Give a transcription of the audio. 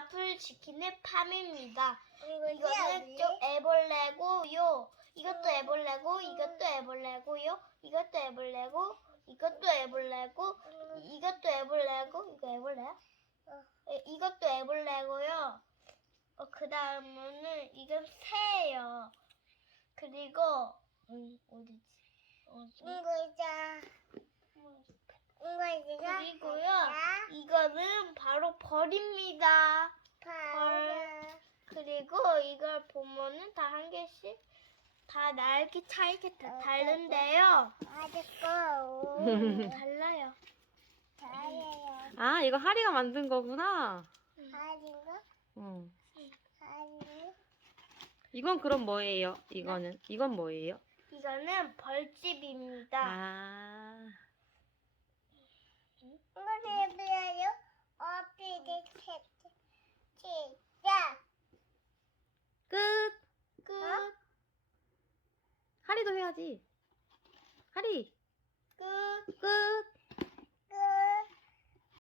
앞을 지키는 팜입니다. 이거는? 좀 애벌레고요. 이것도 애벌레고, 이것도 애벌레고요. 이것도 애벌레고, 이것도 애벌레고, 이것도 애벌레고, 이거 애벌레야? 어. 에, 이것도 애벌레고요. 어, 그 다음은 이건 새예요. 그리고 음, 어디지? 어디? 이거지가. 그리고요. 이거는 바로 벌입니다. 봐라. 그리고 이걸 보면은 다 한 개씩 다 날개 차이게 다 다른데요. 아직도. 달라요. 다예요. 아, 이거 하리가 만든 거구나. 아닌가? 어. 아니. 이건 그럼 뭐예요? 이거는 이건 뭐예요? 이거는 벌집입니다. 아. 이거 해봐요. 어피디 책. 시작. 끝. 끝. 하리도 해야지. 하리. 끝. 끝.